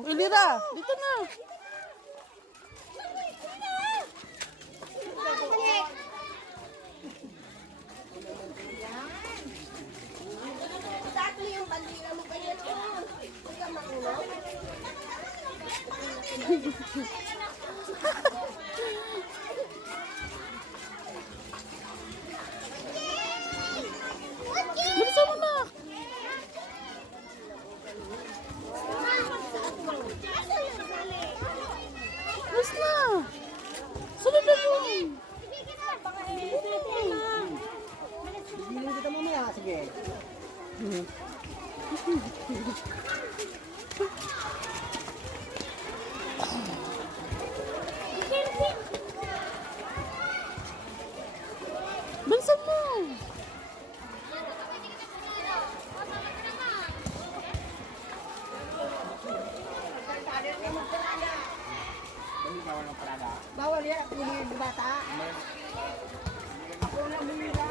Ilira, dito na. Exactly yung bandila mo kaya ito. Huwag ka makulong. Bilisan mo na. Bilis na. Sunod na mo. Bilhin kita mamaya. Sige. Bilisan mo. Bawal ng parada. Bawal yan. Pili yung bata. Ako na bumira.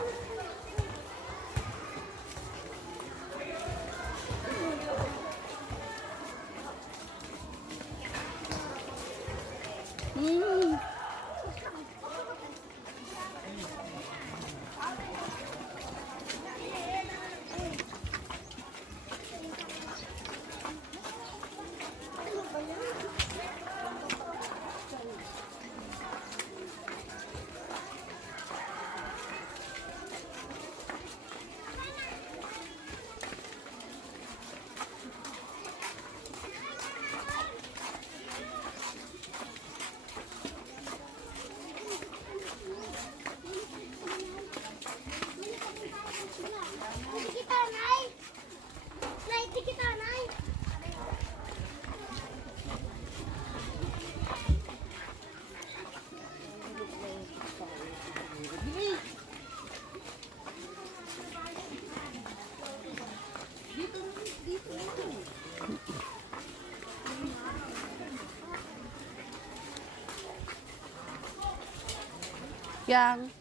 Yang.